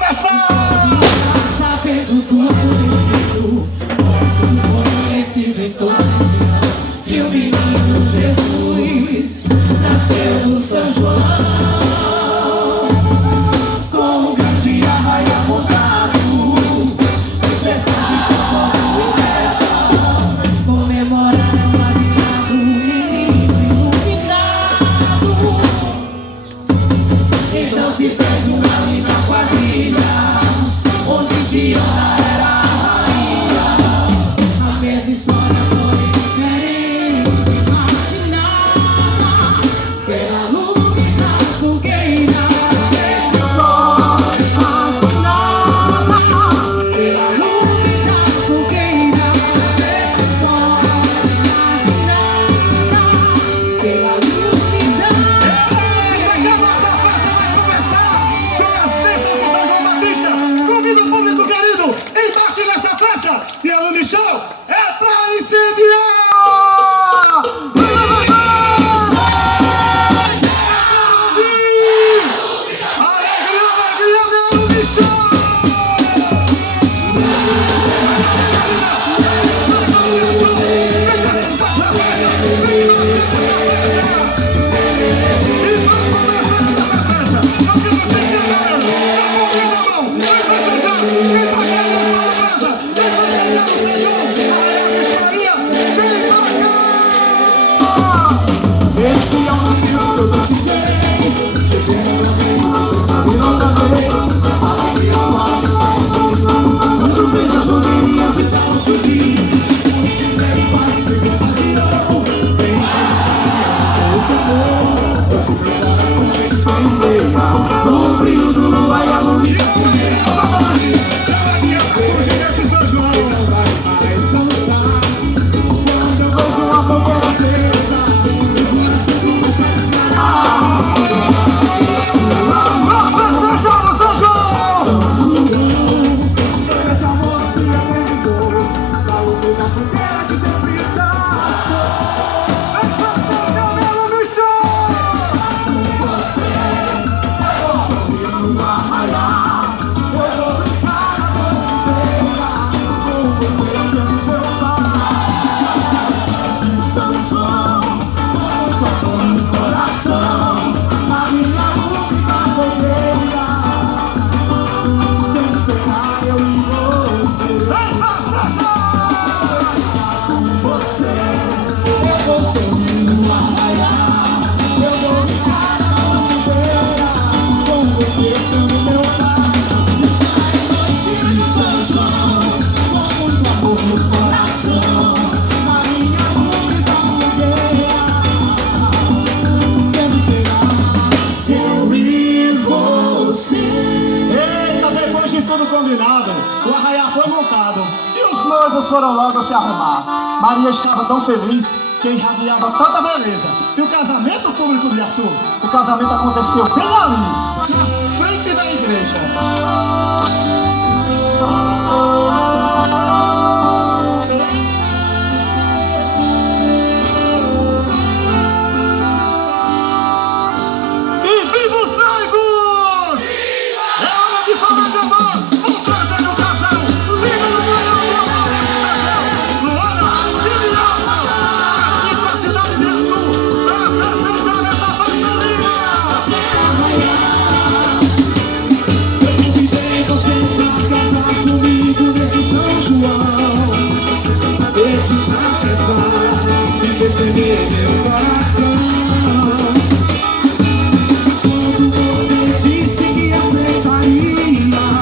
começar! Sabendo do acontecido, posso conhecido em toda a região, que o menino Jesus nasceu no São João, com um grande arraial montado, no sertão de fogo e festa, comemoraram a vida do menino iluminado. Então se fez uma linda quadrilha, onde Diana era a rainha. A mesma história, porém diferente, imaginada pela lume da fogueira. A mesma história, imaginada pela lume da fogueira. A mesma história, imaginada pela lume da Porque a nossa festa vai começar com as bênçãos de São João Batista. Convido o público querido, embarque nessa festa. E a Lumi Show é pra incendiar! Alegria, alegria, minha Lumi Show! Esse é o motivo que eu precisei. Cheguei novamente, você sabe outra vez. Alegria, quando vejo as bandeirinhas e vão subir. Os que querem fazer que imaginou. Vem mais, eu sou bom. Hoje meu coração vem sem meia. Com o brilho do luar e a luz da fogueira. Não vai mais dançar. Quando eu vejo uma fogueira acesa, tudo combinado, o arraial foi montado e os noivos foram logo se arrumar. Maria estava tão feliz que irradiava tanta beleza. E o casamento, público de Açu, o casamento aconteceu bem ali, na frente da igreja. E viva os noivos! É hora de falar de amor! Receber meu coração. Mas quando você disse que aceitaria,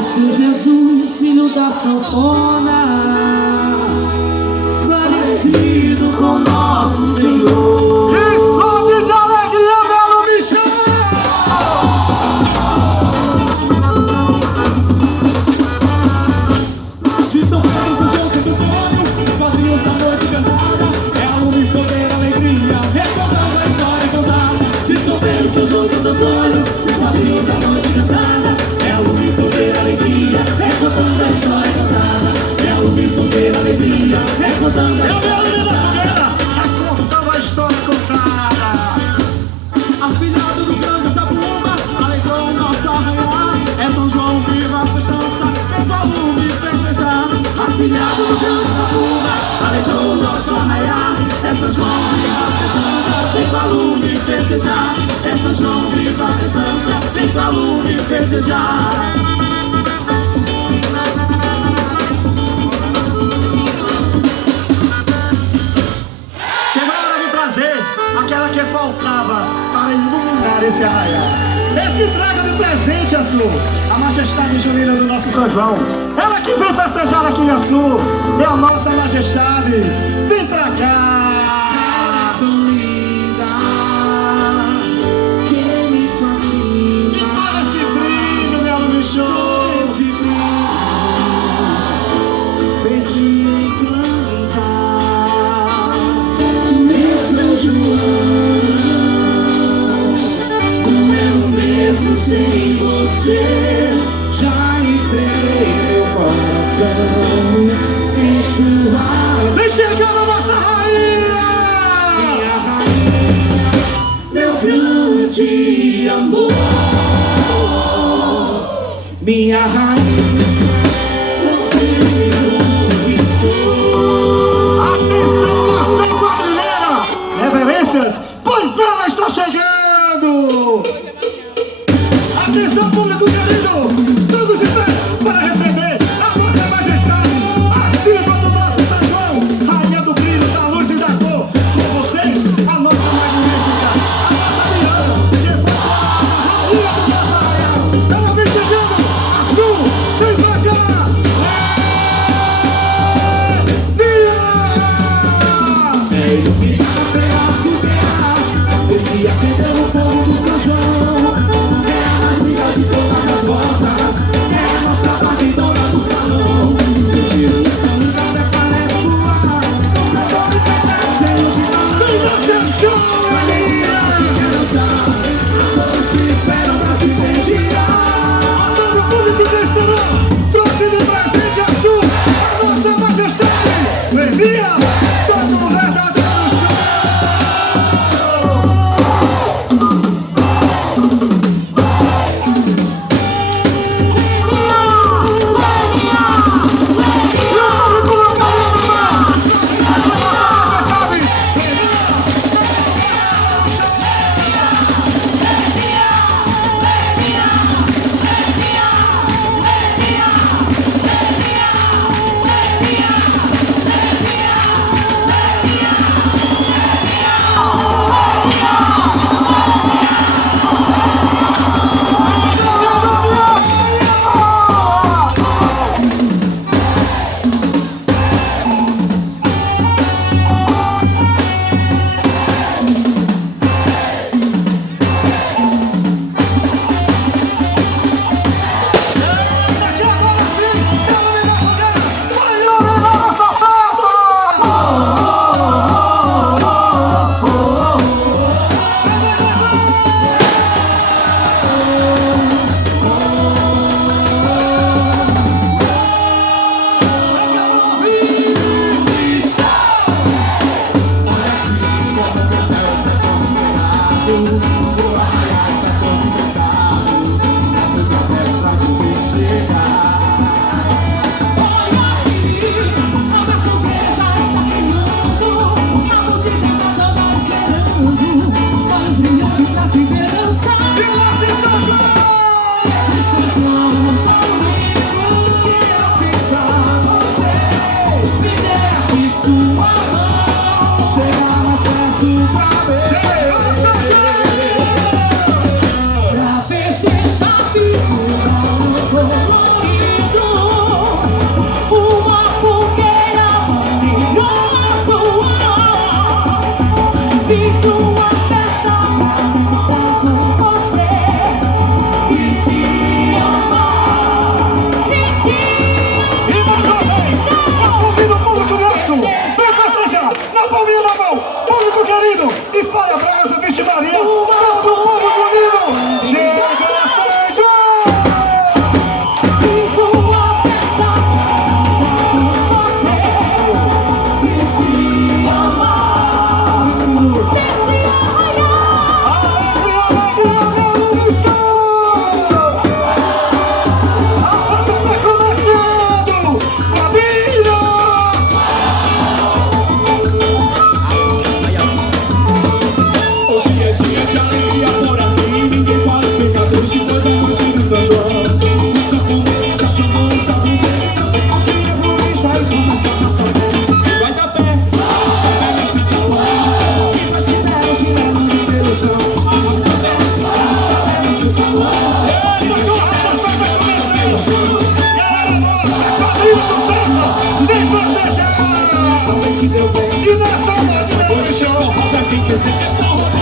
Nasceu Jesus, filho da sanfona, parecido com nosso Senhor. Explode de alegria, Belo Michel! De São Pedro, São João, Santo Antônio, os padrinhos da noite cantada, é a lume, poder, alegria, recordando a história contada. De São Pedro, São João, Santo Antônio, os padrinhos da noite cantada, é a lume, poder, alegria, recordando a história contada. É a lume, poder, alegria, recordando a história contada. Contando a história contada. Afilhado do grande Zabumba, alegrou o nosso arraial. É São João, viva a festança, é volume festejar. Afilhado do grande Zabumba, alegrou o nosso arraial. É São João, viva a festança, vem com a lume festejar. É São João, viva a festança, vem com a lume festejar. Chegou a hora de trazer aquela que faltava para iluminar esse arraial. Esse traga de presente, Açu, a majestade junina do nosso São João. Ela que vem festejar aqui em Açu, é a nossa majestade. Vem pra cá! Tão linda, que me fascina. E para esse brilho, meu bicho! Esse brilho fez-me encantar. Meu São João, não é o mesmo sem você. Já entreguei meu coração em suas. Vem chegando a nossa rainha! Minha rainha, meu grande amor. Minha rainha, você me conquistou. Atenção, nação quadrilheira! Reverências, pois ela está chegando! Atenção, público querido! Todos de pé para receber a vossa majestade, a diva do nosso São João, rainha do brilho, da luz e da cor. Com vocês, a nossa magnífica, a nossa Diana, que foi a rainha do nosso arraial. Ela vem chegando, Açu, vem pra cá! É iluminada pela cultura, esse acendeu o fogo do São João. junino, espalha a brasa, vixe Maria, todo o povo junino, chega São João! Fiz uma festa só por você, se te amar. Desce Alegria, alegria, meu show! A festa tá começando! Família! Hoje é dia de alegria por aqui, ninguém pode ficar triste, pois é noite de São João. O sertanejo já chamou os amigos, o que é ruim vai começar a saber. Vai dar pé nesse salão, e vai chinelo, chinelando pelo chão. Vai dar pé nesse salão, e vai chinelo, chinelando pelo chão. Galera nossa, família do César, vem festejar! Talvez se deu bem, E nessa noite hoje chegou roda quem quiser.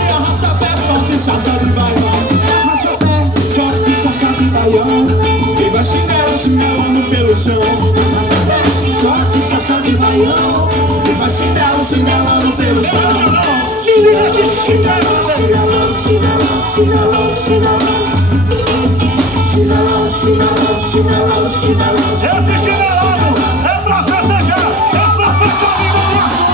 Arrasta pé, choque, chacha de baião. Arrasta pé, choque, chacha de baião. E vai chinelo, chinelando pelo chão. Arrasta pé, choque, chacha de baião. E vai chinelo, chinelando pelo chão. Menina que chinelo, Chinelão, chinelão, chinelão, chinelão. Chinelão, chinelão, chinelão, chinelão. esse chinelado é pra festejar! Essa festa linda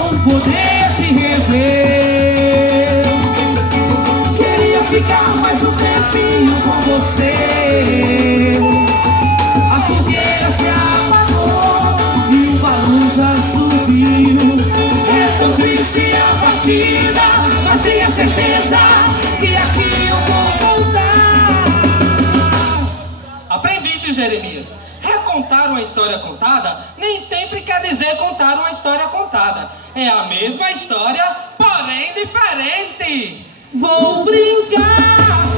de poder te rever. Queria ficar mais um tempinho com você. A fogueira se apagou e o balão já subiu. É tão triste a partida, mas tenha certeza que aqui eu vou voltar. Aprendi, tio Jeremias. Recontar uma história contada nem sempre quer dizer contar uma história contada. É a mesma história, porém diferente. Vou brincar